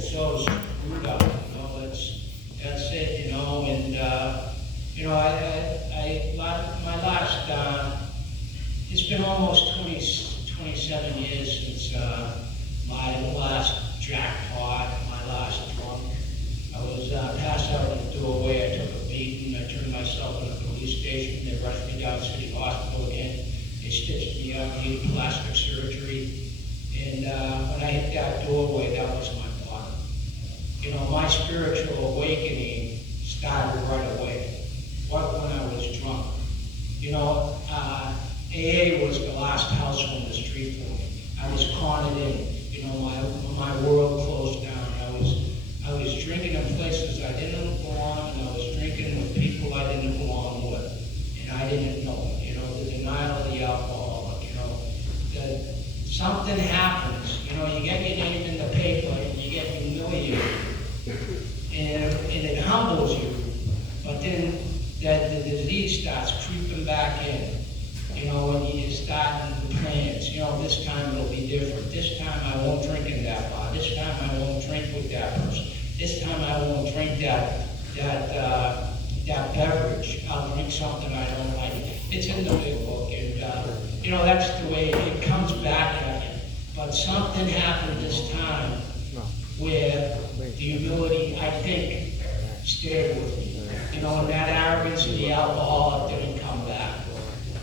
so screwed up, that's it, and, my last, it's been almost 27 years since, my last jackpot, my last drunk. I was, passed out in the doorway, I took a beating, I turned myself in a police station, they rushed me down to City Hospital again, they stitched me up, needed plastic surgery. And when I hit that doorway, that was my bottom. My spiritual awakening started right away. When I was drunk. AA was the last house on the street for me. I was cornered in. My world closed down. I was drinking in places I didn't belong, and I was drinking with people I didn't belong with, and I didn't know it. The denial of the alcoholic. That something happens. You get your name in the paper, and you get humiliated, and it humbles you. But then the disease starts creeping back in. And you start plans. This time it'll be different. This time I won't drink in that bar. This time I won't drink with that person. This time I won't drink that beverage. I'll drink something I don't like. It's in the big book, and that's the way it comes back at you. But something happened this time where the humility, I think, stayed with me. And that arrogance of the alcoholic didn't come back.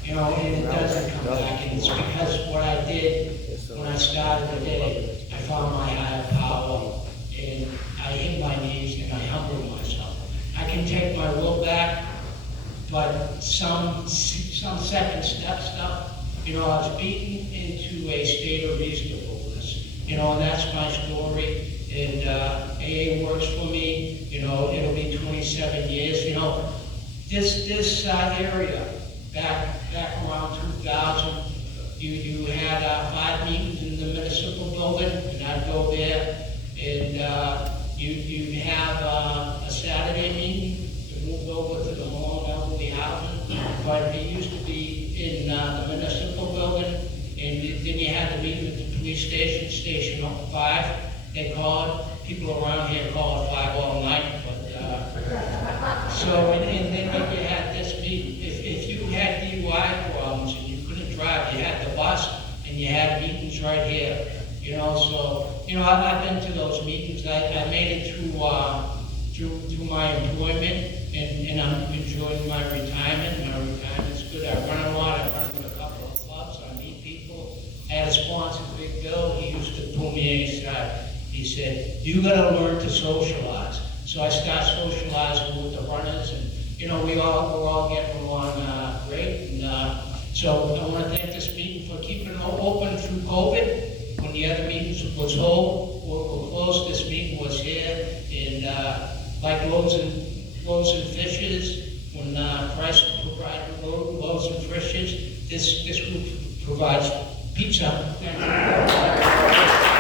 And it doesn't come back. And it's because what I did when I started the day, I found my higher power, and I hit my knees and I humbled myself. I can take my will back, but some second step stuff, I was beaten into a state of reasonableness. And that's my story. And AA works for me. It'll be 27 years. This area back around 2000, you had 5 meetings in the municipal building, and I'd go there, and you'd have a Saturday meeting to move over to the Malone Elderly Housing, but it used to be in the municipal building, and then you had to meet with the police station, Station 5, they call it. People around here call it 5 all night, but and then you had this meeting. If you had DUI problems and you couldn't drive, you had the bus, and you had meetings right here. I've been to those meetings. I made it through my employment, and I'm enjoying my retirement. My retirement's good. I run a lot. I run to a couple of clubs. I meet people. I had a sponsor, Big Bill. He used to pull me in his side. He said, "You got to learn to socialize." So I start socializing with the runners, and we're all getting along great. And so I want to thank this meeting for keeping it open through COVID. When the other meetings were closed, this meeting was here. And like loaves and fishes, when Christ provided loaves and fishes, this group provides pizza. Thank you.